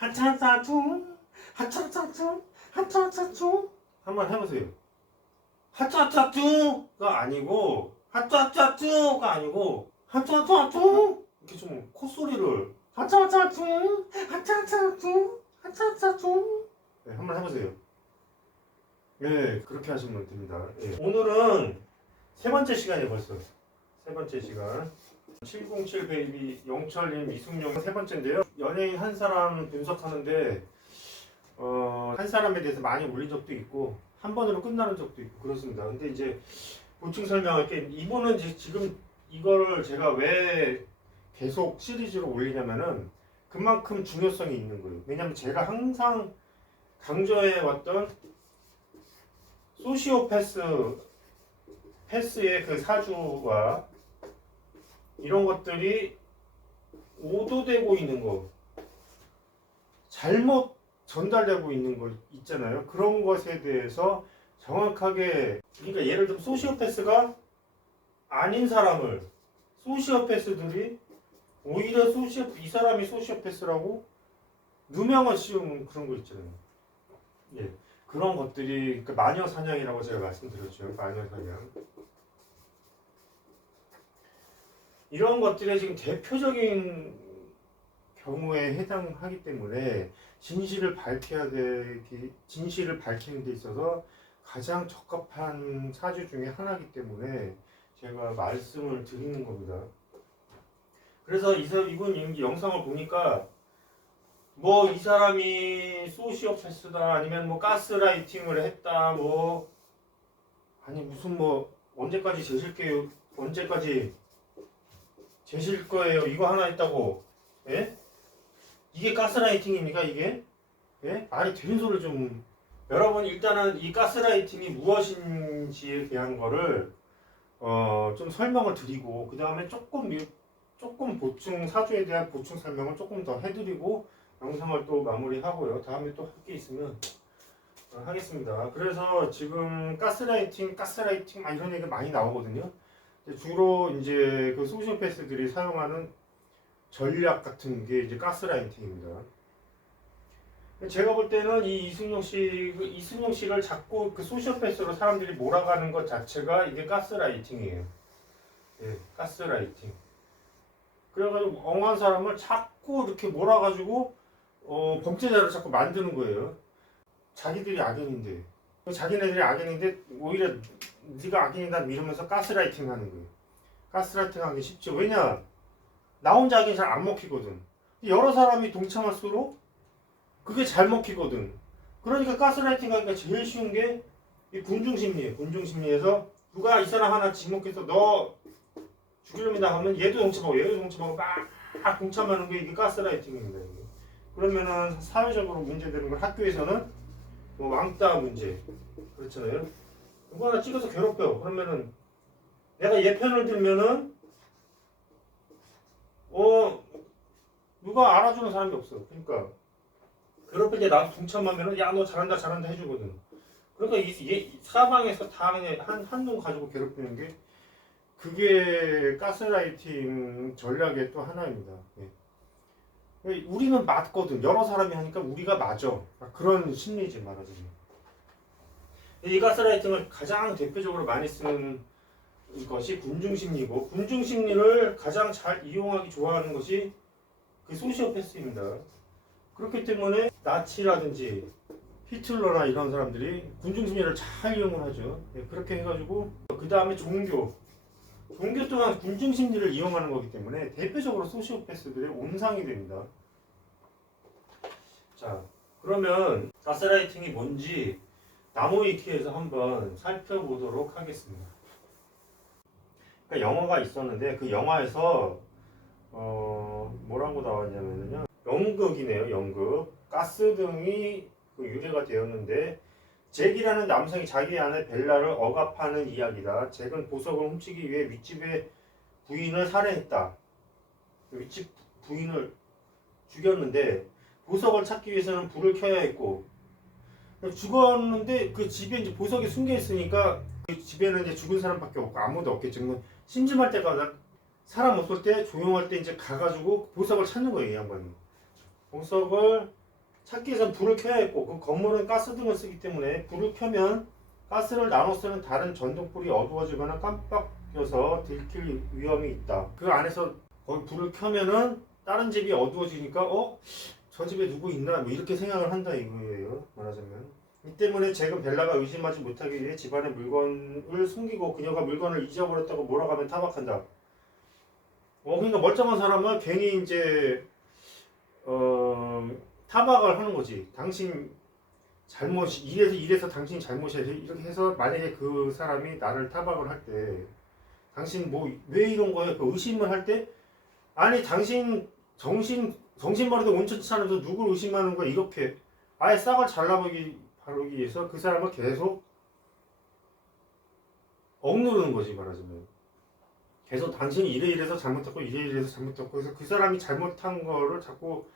하차차충 하차차충 하차차충 한번 해보세요. 하차차충가 아니고 하차차충가 아니고 하차차충 이렇게 좀 콧소리를 하차차충 하차차충 하차차충 네, 한번 해보세요. 네 그렇게 하시면 됩니다. 예. 오늘은 세 번째 시간이 벌써 세 번째 시간 707 베이비 영철님 이승용 세 번째인데요. 연예인 한 사람 분석하는데 어, 한 사람에 대해서 많이 올린 적도 있고 한 번으로 끝나는 적도 있고 그렇습니다. 근데 이제 보충 설명할 게 이분은 이제 지금 이거를 제가 왜 계속 시리즈로 올리냐면은 그만큼 중요성이 있는 거예요. 왜냐면 제가 항상 강조해 왔던 소시오패스 패스의 그 사주와 이런 것들이 오도되고 있는 거 잘못 전달되고 있는 거 있잖아요. 그런 것에 대해서 정확하게 그러니까 예를 들면 소시오패스가 아닌 사람을 소시오패스들이 오히려 소시오 이 사람이 소시오패스라고 누명을 씌우는 그런 거 있잖아요. 예. 그런 것들이 그러니까 마녀 사냥이라고 제가 말씀드렸죠. 마녀 사냥. 이런 것들이 지금 대표적인 경우에 해당하기 때문에 진실을 밝혀야 되기 진실을 밝히는 데 있어서 가장 적합한 사주 중에 하나이기 때문에 제가 말씀을 드리는 겁니다. 그래서 이분 이 영상을 보니까 뭐 이 사람이 소시오패스다 아니면 뭐 가스라이팅을 했다 뭐 아니 무슨 뭐 언제까지 재실게요 언제까지 재실 거예요 이거 하나 있다고 예? 이게 가스라이팅입니까 이게? 예? 말이 되는 소리를 좀 여러분 일단은 이 가스라이팅이 무엇인지에 대한 거를 어, 좀 설명을 드리고 그 다음에 조금 미- 조금 보충 사주에 대한 보충 설명을 조금 더 해드리고 영상을 또 마무리하고요. 다음에 또 할 게 있으면 어, 하겠습니다. 그래서 지금 가스라이팅, 가스라이팅 막 이런 얘기가 많이 나오거든요. 주로 이제 그 소시오패스들이 사용하는 전략 같은 게 이제 가스라이팅입니다. 제가 볼 때는 이 이승용 씨, 그 이승용 씨를 자꾸 그 소시오패스로 사람들이 몰아가는 것 자체가 이게 가스라이팅이에요. 예, 가스라이팅. 그래가지고 엉한 사람을 자꾸 이렇게 몰아가지고 어, 범죄자를 자꾸 만드는 거예요. 자기들이 악인인데 자기네들이 악인인데 오히려 네가 악인이다 이러면서 가스라이팅 하는 거예요. 가스라이팅 하기 쉽죠. 왜냐? 나 혼자 하긴 잘 안 먹히거든. 여러 사람이 동참할수록 그게 잘 먹히거든. 그러니까 가스라이팅 하기가 제일 쉬운 게 이 군중심리예요. 군중심리에서 누가 이 사람 하나 지목해서 너 죽이려면 하면 얘도 동참하고 얘도 동참하고 막 동참하는 게 이게 가스라이팅입니다. 이게. 그러면은 사회적으로 문제되는 건 학교에서는 뭐 왕따 문제 그렇잖아요. 누구 하나 찍어서 괴롭혀. 그러면은 내가 얘 편을 들면은 어 누가 알아주는 사람이 없어. 그러니까 괴롭힐 때 나도 동참하면은 야 너 잘한다 잘한다 해주거든. 그러니까 이, 얘 사방에서 다 그냥 한 한동 가지고 괴롭히는 게 그게 가스라이팅 전략의 또 하나입니다. 예. 우리는 맞거든. 여러 사람이 하니까 우리가 맞아. 그런 심리지 말하자면. 이 가스라이팅을 가장 대표적으로 많이 쓰는 것이 군중심리고 군중심리를 가장 잘 이용하기 좋아하는 것이 그 소시오패스입니다. 그렇기 때문에 나치라든지 히틀러나 이런 사람들이 군중심리를 잘 이용을 하죠. 예, 그렇게 해가지고 그 다음에 종교 종교 또한 군중심리를 이용하는 거기 때문에 대표적으로 소시오패스들의 온상이 됩니다. 자, 그러면 가스라이팅이 뭔지 나무 위키에서 한번 살펴보도록 하겠습니다. 그러니까 영화가 있었는데 그 영화에서 어, 뭐라고 나왔냐면요. 연극이네요, 연극. 가스등이 그 유래가 되었는데 잭이라는 남성이 자기 아내 벨라를 억압하는 이야기다. 잭은 보석을 훔치기 위해 윗집의 부인을 살해했다. 윗집 부인을 죽였는데 보석을 찾기 위해서는 불을 켜야 했고 죽었는데 그 집에 이제 보석이 숨겨 있으니까 그 집에는 이제 죽은 사람밖에 없고 아무도 없겠죠. 그러면 심심할 때가 사람 없을 때 조용할 때 이제 가가지고 보석을 찾는 거예요, 이 양반이. 보석을 찾기 위해서 불을 켜야 했고 그 건물은 가스등을 쓰기 때문에 불을 켜면 가스를 나눠 쓰는 다른 전등불이 어두워지거나 깜빡여서 들킬 위험이 있다. 그 안에서 불을 켜면은 다른 집이 어두워지니까 어? 저 집에 누구 있나? 뭐 이렇게 생각을 한다 이거예요. 말하자면. 이 때문에 잭은 벨라가 의심하지 못하기 위해 집안의 물건을 숨기고 그녀가 물건을 잊어버렸다고 몰아가면 타박한다. 어, 그러니까 멀쩡한 사람은 괜히 이제 어, 타박을 하는 거지. 당신 잘못이 이래서 이래서 당신 잘못이야 이렇게 해서 만약에 그 사람이 나를 타박을 할 때 당신 뭐 왜 이런 거야? 그 의심을 할 때 아니 당신 정신 정신머리도 온천치 사람도 누굴 의심하는 거야 이렇게 아예 싹을 잘라보기 바르기 위해서 그 사람을 계속 억누르는 거지 말하자면 계속 당신이 이래 이래서 잘못했고 이래 이래서 잘못했고 그래서 그 사람이 잘못한 거를 자꾸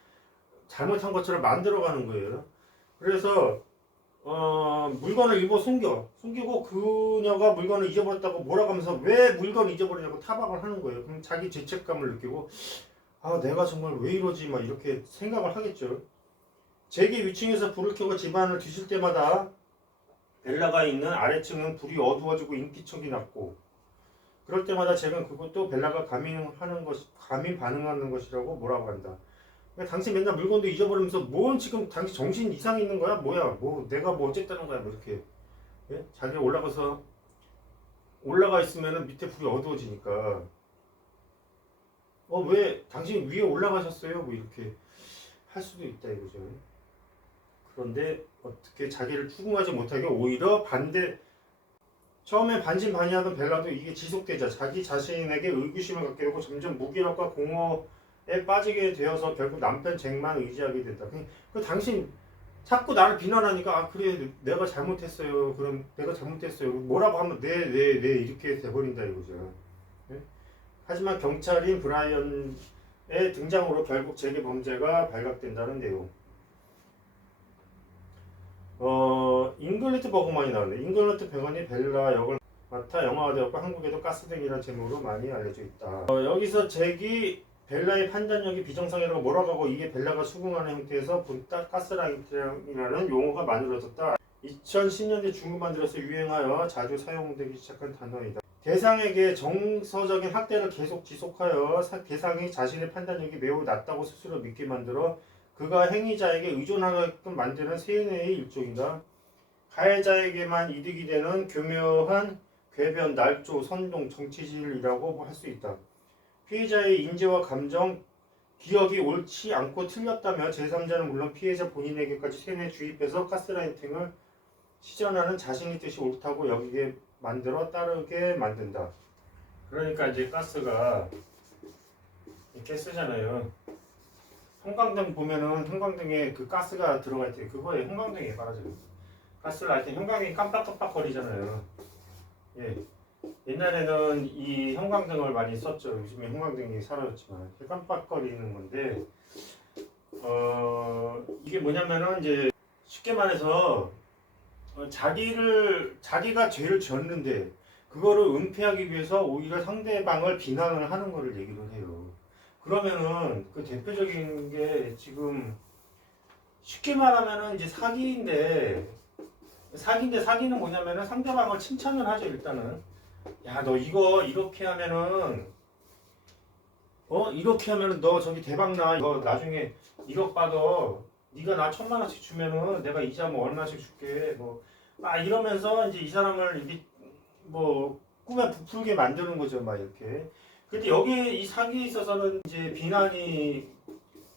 잘못한 것처럼 만들어가는 거예요. 그래서 어, 물건을 일부 숨겨 숨기고 그녀가 물건을 잊어버렸다고 몰아가면서 왜 물건을 잊어버리냐고 타박을 하는 거예요. 그럼 자기 죄책감을 느끼고 아 내가 정말 왜 이러지 막 이렇게 생각을 하겠죠. 제게 위층에서 불을 켜고 집안을 뒤질 때마다 벨라가 있는 아래층은 불이 어두워지고 인기척이 났고 그럴 때마다 잭은 그것도 벨라가 감인하는 것 감인 반응하는 것이라고 뭐라고 한다. 그러니까 당신 맨날 물건도 잊어버리면서 뭔 지금 당신 정신 이상 있는 거야? 뭐야? 뭐 내가 뭐 어쨌다는 거야? 뭐 이렇게 예? 자기가 올라가서 올라가 있으면은 밑에 불이 어두워지니까 어 왜 당신 위에 올라가셨어요? 뭐 이렇게 할 수도 있다 이거죠. 그런데 어떻게 자기를 추궁하지 못하게 오히려 반대 처음에 반신반의하던 벨라도 이게 지속되자 자기 자신에게 의구심을 갖게 되고 점점 무기력과 공허에 빠지게 되어서 결국 남편 잭만 의지하게 된다. 그, 그 당신 자꾸 나를 비난하니까 아 그래 내가 잘못했어요. 그럼 내가 잘못했어요. 뭐라고 하면 네네네 이렇게 돼버린다 이거죠. 네? 하지만 경찰인 브라이언의 등장으로 결국 잭의 범죄가 발각된다는 내용. 어 잉글리트 버그만이 나오네. 잉글리트 병원이 벨라 역을 맡아 영화가 되었고 한국에도 가스등이라는 제목으로 많이 알려져 있다. 어, 여기서 잭이 벨라의 판단력이 비정상이라고 몰아가고 이게 벨라가 수긍하는 형태에서 분딱 가스라이팅이라는 용어가 만들어졌다. 2010년대 중후반 들어서 유행하여 자주 사용되기 시작한 단어이다. 대상에게 정서적인 학대를 계속 지속하여 사- 대상이 자신의 판단력이 매우 낮다고 스스로 믿게 만들어 그가 행위자에게 의존하게끔 만드는 세뇌의 일종이다. 가해자에게만 이득이 되는 교묘한 궤변, 날조, 선동, 정치질이라고 할 수 있다. 피해자의 인지와 감정, 기억이 옳지 않고 틀렸다면 제3자는 물론 피해자 본인에게까지 세뇌 주입해서 가스라이팅을 시전하는 자신의 뜻이 옳다고 여기게 만들어 따르게 만든다. 그러니까 이제 가스가 이렇게 쓰잖아요. 형광등 보면은 형광등에 그 가스가 들어가 있대. 그거에 형광등이 말하자면 가스를 할 때 형광등이 깜빡깜빡 거리잖아요. 예. 옛날에는 이 형광등을 많이 썼죠. 요즘에 형광등이 사라졌지만 깜빡거리는 건데 어 이게 뭐냐면은 이제 쉽게 말해서 어, 자기를 자기가 죄를 지었는데 그거를 은폐하기 위해서 오히려 상대방을 비난을 하는 거를 얘기를 해요. 그러면은 그 대표적인 게 지금 쉽게 말하면은 이제 사기인데 사기인데 사기는 뭐냐면은 상대방을 칭찬을 하죠 일단은. 야 너 이거 이렇게 하면은 어? 이렇게 하면은 너 저기 대박 나. 이거 나중에 1억 받아 네가 나 천만 원씩 주면은 내가 이자 뭐 얼마씩 줄게 뭐 막 이러면서 이제 이 사람을 이게 뭐 꿈에 부풀게 만드는 거죠 막 이렇게 근데 여기 이 사기에 있어서는 이제 비난이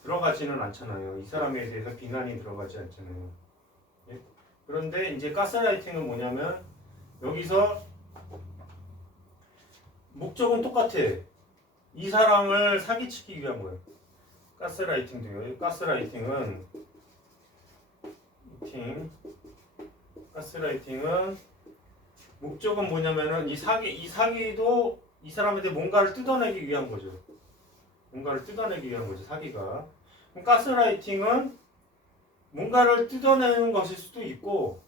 들어가지는 않잖아요. 이 사람에 대해서 비난이 들어가지 않잖아요. 예? 그런데 이제 가스라이팅은 뭐냐면 여기서 목적은 똑같아. 이 사람을 사기치기 위한 거예요. 가스라이팅도요. 가스라이팅은 팀 가스라이팅은 목적은 뭐냐면은 이 사기 이 사기도 이 사람한테 뭔가를 뜯어내기 위한 거죠. 뭔가를 뜯어내기 위한 거죠. 사기가. 그럼 가스라이팅은 뭔가를 뜯어내는 것일 수도 있고,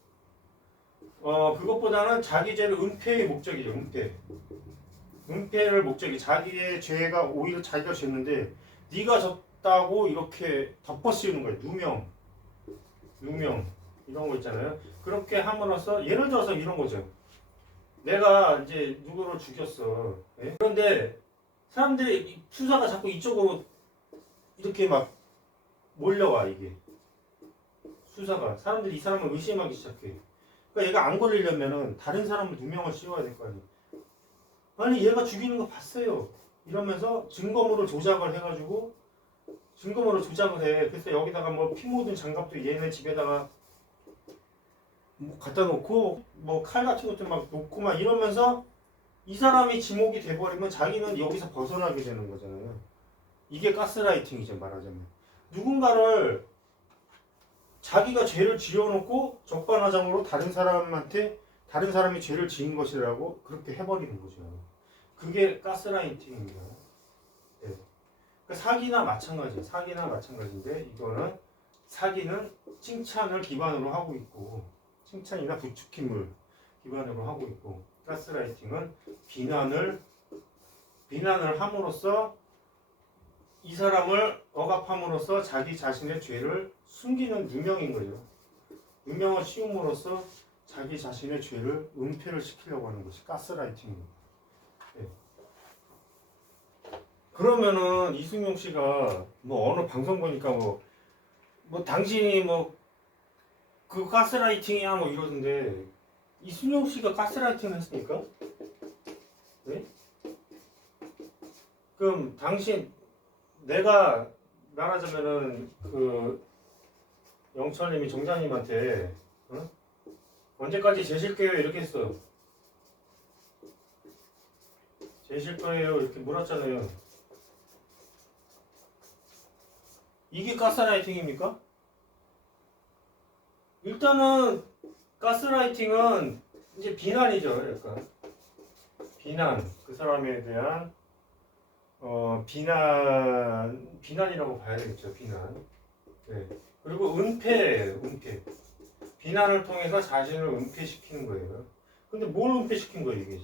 어 그것보다는 자기 죄를 은폐의 목적이죠. 은폐. 은폐를 목적이 자기의 죄가 오히려 자기가 죄는데 네가 졌다고 이렇게 덮어씌우는 거예요. 누명. 누명 이런 거 있잖아요. 그렇게 함으로써 예를 들어서 이런 거죠. 내가 이제 누구를 죽였어. 예? 그런데 사람들이 이 수사가 자꾸 이쪽으로 이렇게 막 몰려와 이게 수사가 사람들이 이 사람을 의심하기 시작해. 그러니까 얘가 안 걸리려면은 다른 사람을 누명을 씌워야 될 거 아니야. 아니 얘가 죽이는 거 봤어요. 이러면서 증거물을 조작을 해가지고 증거물을 조작을 해. 그래서 여기다가 뭐 피 묻은 장갑도 얘네 집에다가 뭐 갖다 놓고 뭐 칼 같은 것도 막 놓고 막 이러면서 이 사람이 지목이 돼버리면 자기는 여기서 벗어나게 되는 거잖아요. 이게 가스라이팅이죠 말하자면. 누군가를 자기가 죄를 지어놓고 적반하장으로 다른 사람한테 다른 사람이 죄를 지은 것이라고 그렇게 해버리는 거죠. 그게 가스라이팅입니다. 네. 그러니까 사기나 마찬가지, 사기나 마찬가지인데 이거는 사기는 칭찬을 기반으로 하고 있고 칭찬이나 부추김을 기반으로 하고 있고 가스라이팅은 비난을 비난을 함으로써 이 사람을 억압함으로써 자기 자신의 죄를 숨기는 누명인 거죠. 누명을 씌움으로써 자기 자신의 죄를 은폐를 시키려고 하는 것이 가스라이팅입니다. 예. 그러면은 이승용 씨가 뭐 어느 방송 보니까 뭐, 뭐 당신이 뭐 그 가스라이팅이야 뭐 이러던데 이승용 씨가 가스라이팅 했습니까? 네? 그럼 당신 내가 말하자면은 그 영철님이 정장님한테 어? 언제까지 재실 거예요 이렇게 했어. 재실 거예요 이렇게 물었잖아요. 이게 가스라이팅입니까? 일단은 가스라이팅은 이제 비난이죠. 약간 비난 그 사람에 대한 어 비난 비난이라고 봐야 되겠죠. 비난. 네. 그리고 은폐 은폐 비난을 통해서 자신을 은폐시키는 거예요. 근데 뭘 은폐시킨 거예요 이게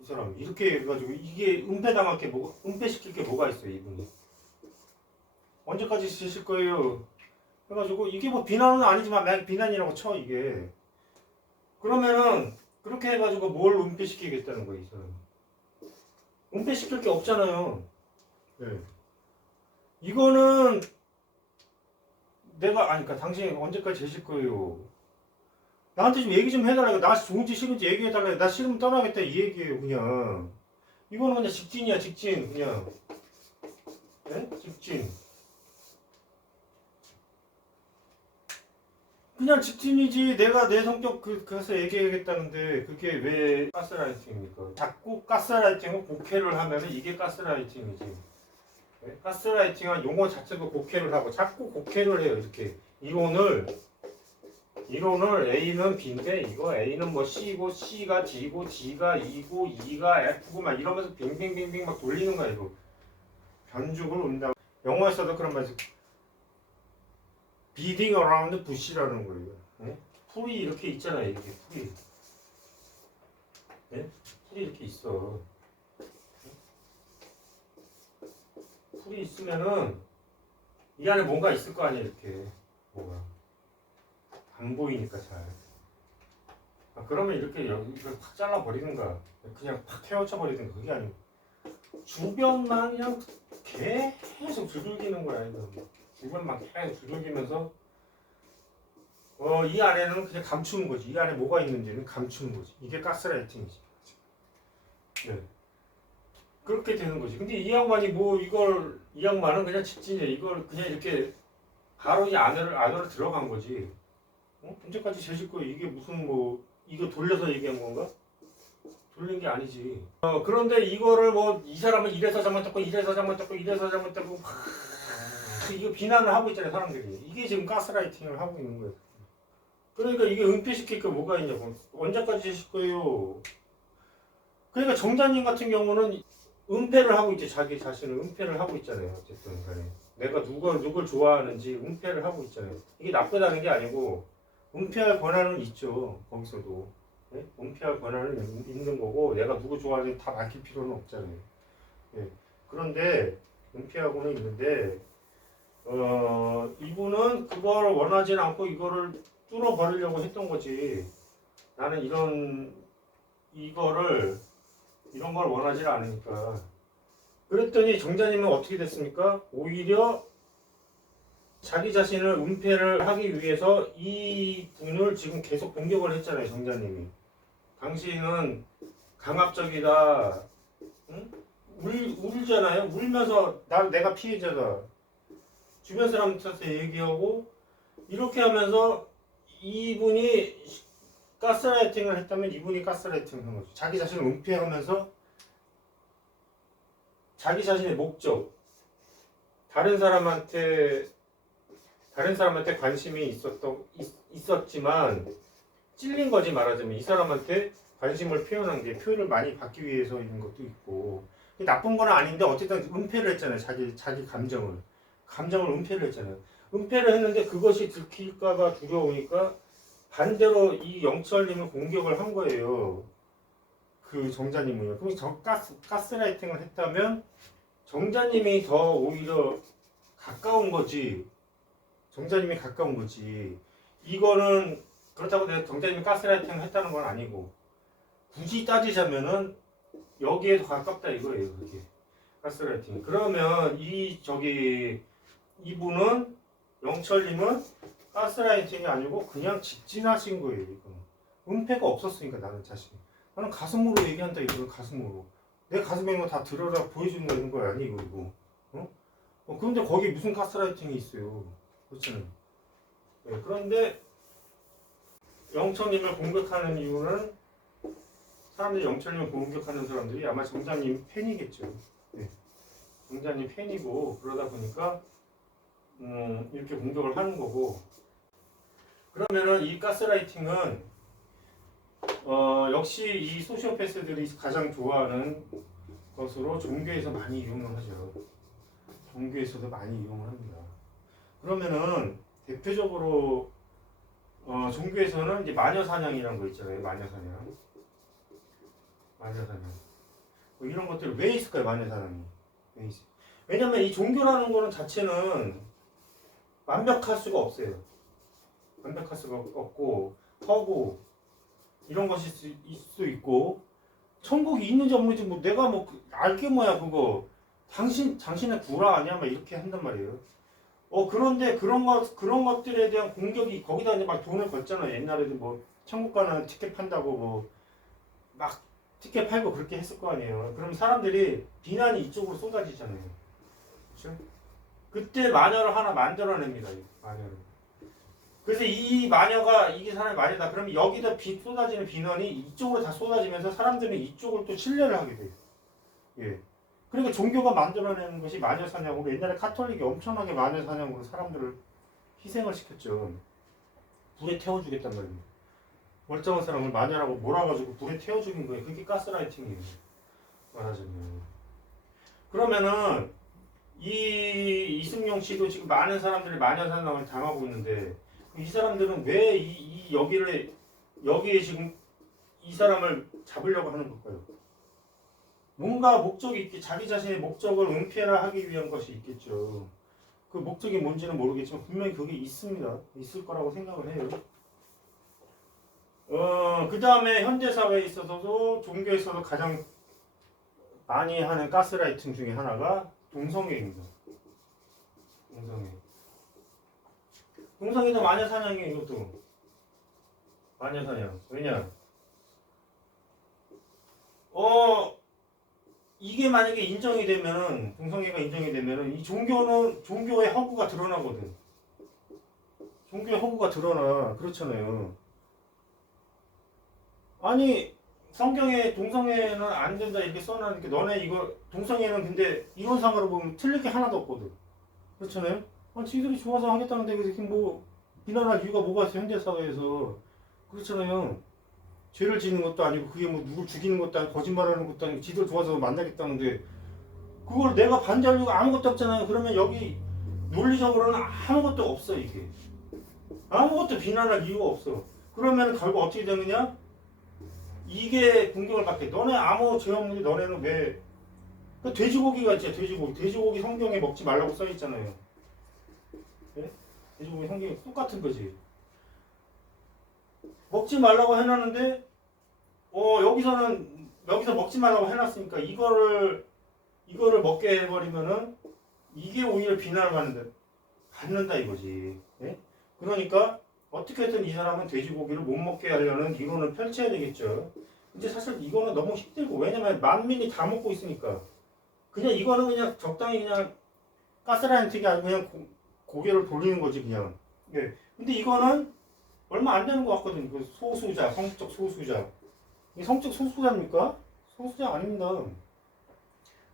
이 사람 이렇게 해가지고 이게 은폐당할 게 뭐, 은폐시킬 게 뭐가 있어요 이분이 언제까지 쓰실 거예요? 해가지고 이게 뭐 비난은 아니지만 난 비난이라고 쳐 이게. 그러면은 그렇게 해가지고 뭘 은폐시키겠다는 거예요 이 사람 은폐시킬 게 없잖아요. 네. 이거는 내가 아니 그러니까 당신 언제까지 재실 거예요? 나한테 좀 얘기 좀 해달라고. 나 좋은지 싫은지 얘기해달라고. 나 싫으면 떠나겠다 이 얘기예요 그냥. 이거는 그냥 직진이야 직진 그냥. 네? 직진 그냥 직진이지 내가 내 성격 그, 그래서 얘기하겠다는데 그게 왜 가스라이팅입니까? 자꾸 가스라이팅을 곡해를 하면 이게 가스라이팅이지. 네? 가스라이팅은 용어 자체도 곡해를 하고 자꾸 곡해를 해요 이렇게. 이론을. 이론을 A는 B인데 이거 A는 뭐 C고 C가 D고 D가 E고 E가 F고 막 이러면서 빙빙빙빙 막 돌리는 거야 이거. 변죽을 운다. 영어에서도 그런 말 beating around bush라는 거예요. 네? 풀이 이렇게 있잖아요 이렇게 풀이. 네? 풀이 이렇게 있어. 풀이 있으면은 이 안에 뭔가 있을 거 아니야 이렇게. 뭐가. 안 보이니까 잘. 아, 그러면 이렇게 여기 이걸 확 잘라 버리는가, 그냥 팍 헤어쳐 버리든가 그게 아니고. 주변만 그냥 계속 두들기는 거야 이거. 주변만 계속 두들기면서 어 이 안에는 그냥 감추는 거지. 이 안에 뭐가 있는지는 감추는 거지. 이게 가스라이팅이지. 네. 그렇게 되는 거지. 근데 이 양반이 뭐 이걸 이 양반은 그냥 직진이야. 이걸 그냥 이렇게 바로 이 안으로 안으로 들어간 거지. 어? 언제까지 거예요? 이게 무슨 뭐 이거 돌려서 얘기한 건가? 돌린 게 아니지. 어 그런데 이거를 뭐 이 사람은 이래서 잘못했고 이래서 잘못했고 이래서 잘못했고 막 이거 비난을 하고 있잖아요 사람들이. 이게 지금 가스라이팅을 하고 있는 거예요. 그러니까 이게 은폐시킬 게 뭐가 있냐고. 언제까지 재실 거예요? 그러니까 정자님 같은 경우는 은폐를 하고 있지 자기 자신을 은폐를 하고 있잖아요 어쨌든 간에 내가 누굴 누굴 좋아하는지 은폐를 하고 있잖아요 이게 나쁘다는 게 아니고 은폐할 권한은 있죠. 거기서도. 네? 은폐할 권한은 있- 있는 거고 내가 누구 좋아하는지 다 밝힐 필요는 없잖아요. 예. 그런데 은폐하고는 있는데 어 이분은 그걸 원하지 않고 이거를 뚫어 버리려고 했던 거지. 나는 이런 이거를 이런 걸 원하지 않으니까. 그랬더니 정자님은 어떻게 됐습니까? 오히려 자기 자신을 은폐를 하기 위해서 이 분을 지금 계속 공격을 했잖아요, 정자님이. 당신은 강압적이다. 응? 울, 울잖아요. 울면서 나 내가 피해자다. 주변 사람한테 얘기하고 이렇게 하면서 이분이 가스라이팅을 했다면 이분이 가스라이팅을 한 거죠. 자기 자신을 은폐하면서 자기 자신의 목적 다른 사람한테 다른 사람한테 관심이 있었던 있, 있었지만 찔린 거지 말하자면 이 사람한테 관심을 표현한 게 표현을 많이 받기 위해서인 것도 있고 나쁜 건 아닌데 어쨌든 은폐를 했잖아요 자기 자기 감정을 감정을 은폐를 했잖아요. 은폐를 했는데 그것이 들킬까봐 두려우니까 반대로 이 영철님을 공격을 한 거예요. 그 정자님은요 그럼 저 가스 가스라이팅을 했다면 정자님이 더 오히려 가까운 거지. 정자님이 가까운 거지. 이거는 그렇다고 내가 정자님이 가스라이팅을 했다는 건 아니고 굳이 따지자면은 여기에 더 가깝다 이거예요 그게. 가스라이팅. 그러면 이 저기 이분은 영철님은 가스라이팅이 아니고 그냥 직진하신 거예요 이거는 은폐가 없었으니까 나는 자신 나는 가슴으로 얘기한다 이거는 가슴으로 내 가슴에 있는 거 다 들어라 보여주는 거 거야 아니고 이거 어? 어 그런데 거기 무슨 가스라이팅이 있어요 그렇잖아요 네, 그런데 영철님을 공격하는 이유는 사람들이 영철님을 공격하는 사람들이 아마 정자님 팬이겠죠. 네. 정자님 팬이고 그러다 보니까 음, 이렇게 공격을 하는 거고 그러면은 이 가스라이팅은 어, 역시 이 소시오패스들이 가장 좋아하는 것으로 종교에서 많이 이용을 하죠. 종교에서도 많이 이용을 합니다. 그러면은 대표적으로 어, 종교에서는 이제 마녀 사냥이라는 거 있잖아요. 마녀 사냥. 마녀 사냥. 뭐 이런 것들 왜 있을까요? 마녀 사냥이. 왜 있... 왜냐면 이 종교라는 거는 자체는 완벽할 수가 없어요. 완벽할 수가 없- 없고 허구 이런 것이 수- 있고 천국이 있는지 없는지 뭐 내가 뭐 그- 알게 뭐야 그거 당신 당신의 구라 아니야 막 이렇게 한단 말이에요. 어 그런데 그런 것 그런 것들에 대한 공격이 거기다 이제 막 돈을 걷잖아요. 옛날에도 뭐 천국 가는 티켓 판다고 뭐 막 티켓 팔고 그렇게 했을 거 아니에요. 그럼 사람들이 비난이 이쪽으로 쏟아지잖아요. 그렇죠? 그때 마녀를 하나 만들어냅니다. 이 마녀를. 그래서 이 마녀가 이게 사람의 마녀다. 그러면 여기다 비, 쏟아지는 비난이 이쪽으로 다 쏟아지면서 사람들은 이쪽을 또 신뢰를 하게 돼요. 예. 그러니까 종교가 만들어내는 것이 마녀 사냥으로 옛날에 카톨릭이 엄청나게 마녀 사냥으로 사람들을 희생을 시켰죠. 불에 태워주겠단 말이에요. 멀쩡한 사람을 마녀라고 몰아가지고 불에 태워 죽인 거예요. 그게 가스라이팅이에요. 말하자면. 그러면은 이 이승용 씨도 지금 많은 사람들이 마녀 사냥을 당하고 있는데 이 사람들은 왜 이, 이 여기를 여기에 지금 이 사람을 잡으려고 하는 걸까요? 뭔가 목적이 있게 자기 자신의 목적을 은폐하기 위한 것이 있겠죠. 그 목적이 뭔지는 모르겠지만 분명히 그게 있습니다. 있을 거라고 생각을 해요. 어, 그 다음에 현대 사회에 있어서도 종교에서도 가장 많이 하는 가스라이팅 중에 하나가 동성애입니다. 동성애. 동성애도 마녀 사냥이에요, 이것도. 마녀 사냥. 왜냐? 어, 이게 만약에 인정이 되면은, 동성애가 인정이 되면은, 이 종교는, 종교의 허구가 드러나거든. 종교의 허구가 드러나. 그렇잖아요. 아니 성경에 동성애는 안 된다 이렇게 써놨는데 너네 이거 동성애는 근데 이론상으로 보면 틀릴 게 하나도 없거든. 그렇잖아요? 아 지들이 좋아서 하겠다는데 이렇게 뭐 비난할 이유가 뭐가 있어 현대 사회에서. 그렇잖아요. 죄를 지는 것도 아니고 그게 뭐 누굴 죽이는 것도 아니고 거짓말하는 것도 아니고 지들 좋아서 만나겠다는데 그걸 내가 반대할 이유가 아무것도 없잖아요. 그러면 여기 논리적으로는 아무것도 없어 이게. 아무것도 비난할 이유가 없어. 그러면 결국 어떻게 되느냐 이게 공격을 받게. 너네 아무 죄 없는데 너네는 왜? 그 돼지고기가 있지 돼지고기. 돼지고기 성경에 먹지 말라고 써 있잖아요. 돼지고기 성격이 똑같은 거지. 먹지 말라고 해놨는데 어 여기서는 여기서 먹지 말라고 해놨으니까 이거를 이거를 먹게 해버리면은 이게 오히려 비난을 받는다 받는다 이거지. 예? 그러니까 어떻게든 이 사람은 돼지고기를 못 먹게 하려는 이론을 펼쳐야 되겠죠. 근데 사실 이거는 너무 힘들고 왜냐면 만민이 다 먹고 있으니까 그냥 이거는 그냥 적당히 그냥 가스라이팅이 아니고 그냥 고, 고개를 돌리는 거지 그냥. 예. 근데 이거는 얼마 안 되는 것 같거든. 그 소수자, 성적 소수자. 이 성적 소수자입니까? 소수자 아닙니다.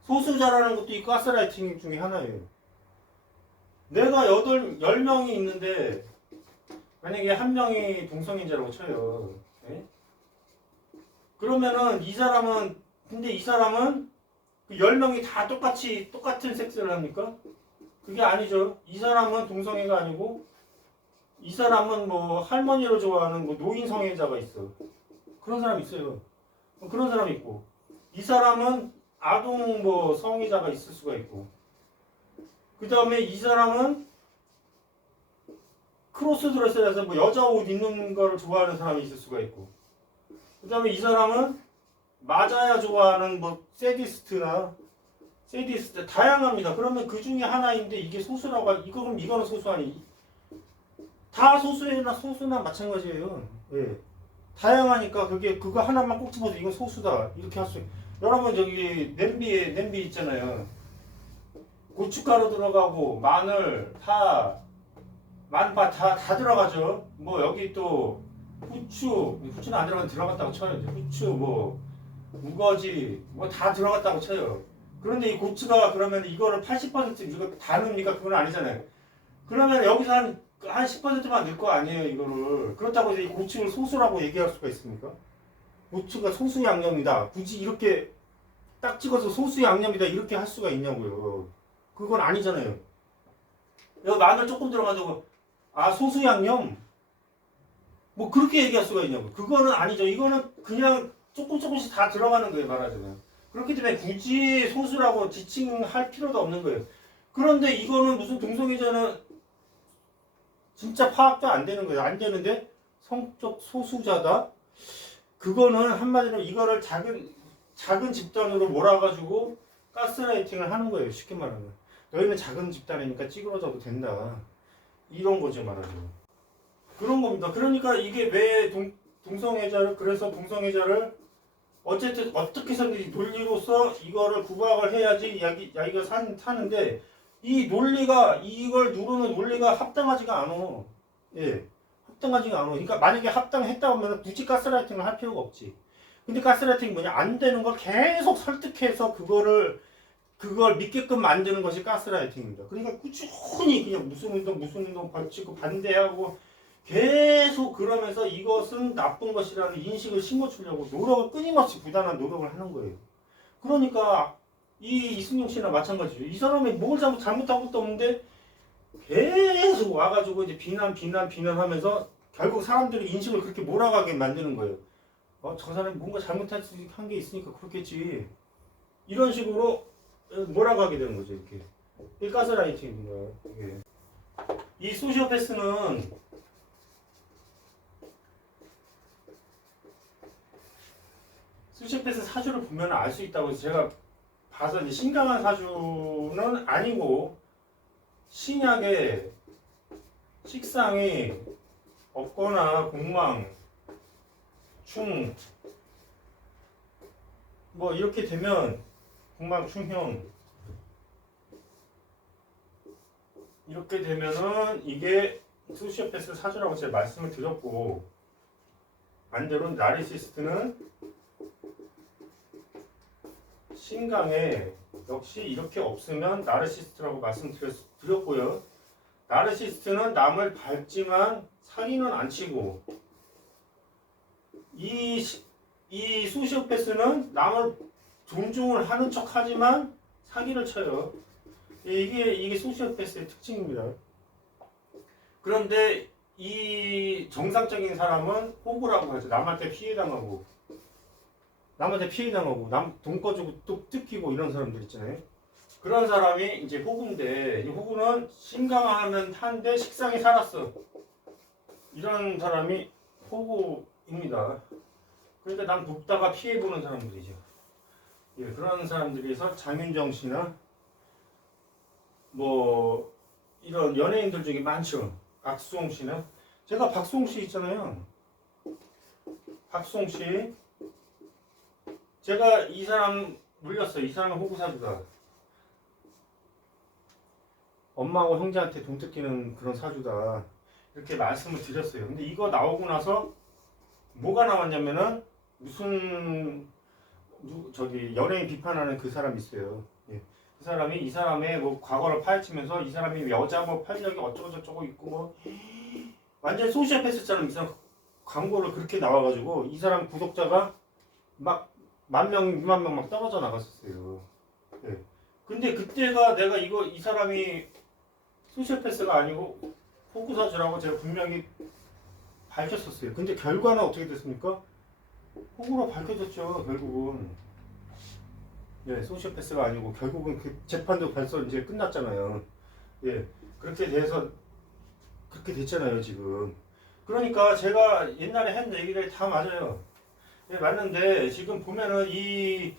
소수자라는 것도 이 가스라이팅 중에 하나예요. 내가 여덟, 열 명이 있는데 만약에 한 명이 동성애자라고 쳐요. 예? 그러면은 이 사람은 근데 이 사람은 그열 명이 다 똑같이 똑같은 섹스를 합니까? 그게 아니죠. 이 사람은 동성애가 아니고 이 사람은 뭐 할머니를 좋아하는 뭐 노인 성애자가 있어. 그런 사람 있어요. 그런 사람 있고 이 사람은 아동 뭐 성애자가 있을 수가 있고 그 다음에 이 사람은 크로스 드레스에서 뭐 여자 옷 입는 거를 좋아하는 사람이 있을 수가 있고 그 다음에 이 사람은 맞아야 좋아하는 뭐 세디스트나 세디스트 다양합니다. 그러면 그 중에 하나인데 이게 소수라고 할 이거 그럼 이거는 소수 아니? 다 소수나 소수나 마찬가지예요. 예. 다양하니까 그게 그거 하나만 꼭 집어서 이건 소수다 이렇게 할 수. 여러분 저기 냄비에 냄비 있잖아요. 고춧가루 들어가고 마늘, 파, 만파 다 다 들어가죠. 뭐 여기 또 후추, 후추는 안 들어가면 들어갔다고 쳐요. 후추 뭐 우거지 뭐 다 들어갔다고 쳐요. 그런데 이 고추가 그러면 이거를 80% 이거 다 넣습니까? 그건 아니잖아요. 그러면 여기서 한, 한 10%만 넣을 거 아니에요, 이거를. 그렇다고 이제 이 고추를 소수라고 얘기할 수가 있습니까? 고추가 소수 양념이다. 굳이 이렇게 딱 찍어서 소수 양념이다. 이렇게 할 수가 있냐고요. 그건 아니잖아요. 여기 마늘 조금 들어가지고, 아, 소수 양념? 뭐 그렇게 얘기할 수가 있냐고. 그거는 아니죠. 이거는 그냥 조금 조금씩 다 들어가는 거예요, 말하자면. 그렇기 때문에 굳이 소수라고 지칭할 필요도 없는 거예요. 그런데 이거는 무슨 동성애자는 진짜 파악도 안 되는 거예요. 안 되는데 성적 소수자다. 그거는 한마디로 이거를 작은 작은 집단으로 몰아가지고 가스라이팅을 하는 거예요. 쉽게 말하면 너희는 작은 집단이니까 찌그러져도 된다. 이런 거죠 말하자면. 그런 겁니다. 그러니까 이게 왜 동, 동성애자를 그래서 동성애자를 어쨌든 어떻게 해서든 논리로서 이거를 구박을 해야지 야기, 야기가 산, 타는데 이 논리가 이걸 누르는 논리가 합당하지가 않아. 예. 합당하지가 않아. 그러니까 만약에 합당했다 하면 굳이 가스라이팅을 할 필요가 없지. 근데 가스라이팅이 뭐냐? 안 되는 걸 계속 설득해서 그거를 그걸 믿게끔 만드는 것이 가스라이팅입니다. 그러니까 꾸준히 그냥 무슨 운동 무슨 운동 벌치고 반대하고 계속 그러면서 이것은 나쁜 것이라는 인식을 심어주려고 노력을 끊임없이 부단한 노력을 하는 거예요. 그러니까 이 이승용 씨나 마찬가지죠. 이 사람이 뭘 잘못 잘못한 것도 없는데 계속 와가지고 이제 비난 비난 비난하면서 결국 사람들이 인식을 그렇게 몰아가게 만드는 거예요. 어, 저 사람이 뭔가 잘못한 게 있으니까 그렇겠지. 이런 식으로 몰아가게 되는 거죠. 이렇게. 이 가스라이팅인 거예요. 이게. 이 소시오패스는 소시오패스 사주를 보면 알 수 있다고 해서 제가 봐서 이제 신강한 사주는 아니고 신약에 식상이 없거나 공망, 충, 뭐 이렇게 되면 공망, 충형 이렇게 되면은 이게 소시오패스 사주라고 제가 말씀을 드렸고 반대로 나리시스트는 신강에 역시 이렇게 없으면 나르시스트라고 말씀드렸고요. 나르시스트는 남을 밟지만 사기는 안 치고 이, 시- 이 소시오패스는 남을 존중을 하는 척 하지만 사기를 쳐요. 이게, 이게 소시오패스의 특징입니다. 그런데 이 정상적인 사람은 호구라고 하죠. 남한테 피해당하고 남한테 피해당하고 남 돈 꺼주고 또 뜯기고 이런 사람들 있잖아요. 그런 사람이 이제 호구인데 이 호구는 신강하면 한데 식상이 살았어. 이런 사람이 호구입니다. 그러니까 난 굽다가 피해 보는 사람들이죠. 예, 그런 사람들에서 장윤정 씨나 뭐 이런 연예인들 중에 많죠. 박수홍 씨는 제가 박수홍 씨 있잖아요. 박수홍 씨 제가 이 사람 물렸어요. 이 사람은 호구사주다. 엄마하고 형제한테 돈 뜯기는 그런 사주다. 이렇게 말씀을 드렸어요. 근데 이거 나오고 나서 뭐가 나왔냐면은 무슨 누, 저기 연예인 비판하는 그 사람 있어요. 예. 그 사람이 이 사람의 뭐 과거를 파헤치면서 이 사람이 여자 뭐 팔력이 어쩌고 저쩌고 있고 뭐 완전 소시오패스처럼 이 사람 광고를 그렇게 나와가지고 이 사람 구독자가 막 만 명, 이만 명 막 떨어져 나갔었어요. 예. 근데 그때가 내가 이거 이 사람이 소시오패스가 아니고 호구사주라고 제가 분명히 밝혔었어요. 근데 결과는 어떻게 됐습니까? 호구로 밝혀졌죠, 결국은. 예, 소시오패스가 아니고 결국은 그 재판도 벌써 이제 끝났잖아요. 예, 그렇게 돼서 그렇게 됐잖아요, 지금. 그러니까 제가 옛날에 한 얘기를 다 맞아요. 예, 맞는데 지금 보면은 이,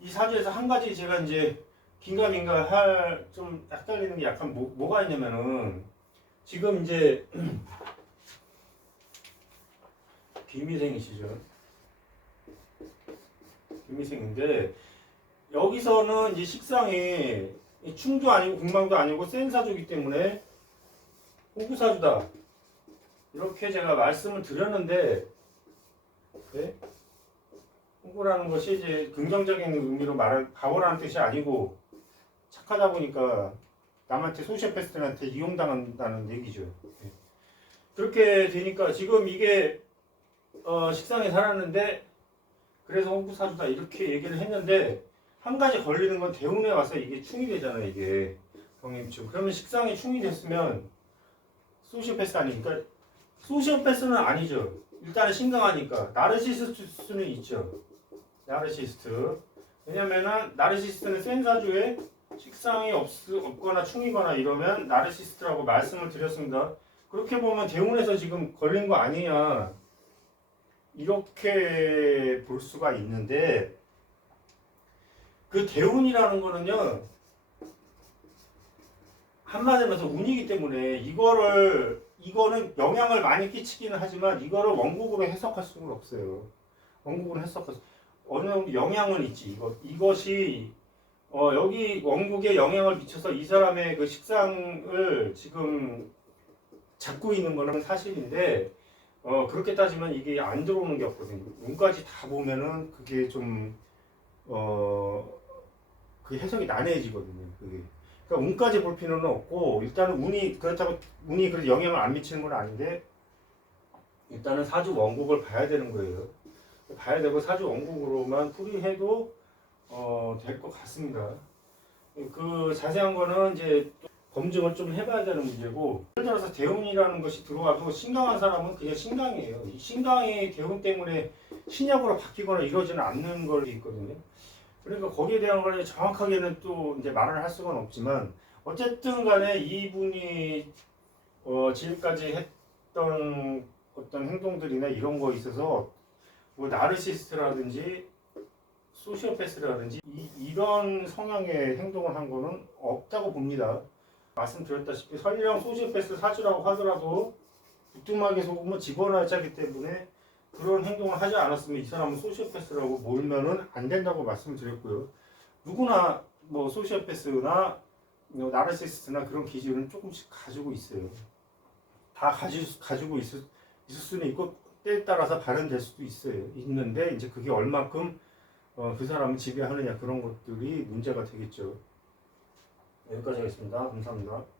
이 사주에서 한 가지 제가 이제 긴가민가 할 좀 헷갈리는 게 약간 뭐, 뭐가 있냐면은 지금 이제 비미생이시죠. 비미생인데 여기서는 이제 식상이 이 충도 아니고 궁망도 아니고 센 사주기 때문에 호구 사주다 이렇게 제가 말씀을 드렸는데 네? 호구라는 것이 이제 긍정적인 의미로 말할 바보라는 뜻이 아니고 착하다 보니까 남한테 소시오패스들한테 이용당한다는 얘기죠. 예. 그렇게 되니까 지금 이게 어, 식상에 살았는데 그래서 홍구사주다 이렇게 얘기를 했는데 한 가지 걸리는 건 대운에 와서 이게 충이 되잖아요 이게. 병임충 그러면 식상이 충이 됐으면 소시오패스 아니니까 소시오패스는 아니죠. 일단은 신강하니까. 나르시스트는 있죠. 나르시스트. 왜냐면은 나르시스트는 센 사주에 식상이 없, 없거나 충이거나 이러면 나르시스트라고 말씀을 드렸습니다. 그렇게 보면 대운에서 지금 걸린 거 아니냐 이렇게 볼 수가 있는데 그 대운이라는 거는요 한마디로 해서 운이기 때문에 이거를 이거는 영향을 많이 끼치기는 하지만 이거를 원국으로 해석할 수는 없어요. 원국으로 해석할 수 어느 정도 영향은 있지. 이거 이것이 어, 여기 원국에 영향을 미쳐서 이 사람의 그 식상을 지금 잡고 있는 거는 사실인데 어, 그렇게 따지면 이게 안 들어오는 게 없거든요. 운까지 다 보면은 그게 좀 어, 그 해석이 난해해지거든요. 그게. 그러니까 운까지 볼 필요는 없고 일단은 운이 그렇다고 운이 그래도 영향을 안 미치는 건 아닌데 일단은 사주 원국을 봐야 되는 거예요. 봐야 되고 사주 원국으로만 풀이해도 어, 될 것 같습니다. 그 자세한 거는 이제 또 검증을 좀 해봐야 되는 문제고 예를 들어서 대운이라는 것이 들어와도 신강한 사람은 그냥 신강이에요. 이 신강이 대운 때문에 신약으로 바뀌거나 이러지는 않는 걸 있거든요. 그러니까 거기에 대한 걸 정확하게는 또 이제 말을 할 수는 없지만 어쨌든 간에 이분이 어, 지금까지 했던 어떤 행동들이나 이런 거 있어서 뭐 나르시스트라든지 소시오패스라든지 이, 런 성향의 행동을 한 거는 없다고 봅니다. 말씀드렸다시피 설령 소시오패스 사주라고 하더라도 부뚜막에 소금은 집어넣자기 때문에 그런 행동을 하지 않았으면 이 사람은 소시오패스라고 몰면은 안 된다고 말씀드렸고요. 누구나 뭐 소시오패스나 뭐 나르시스트나 그런 기질은 조금씩 가지고 있어요. 다 가지, 가지고 있을, 있을 수는 있고 때에 따라서 발현될 수도 있어요. 있는데 이제 그게 얼만큼 어, 그 사람을 지배하느냐 그런 것들이 문제가 되겠죠. 여기까지 하겠습니다. 감사합니다.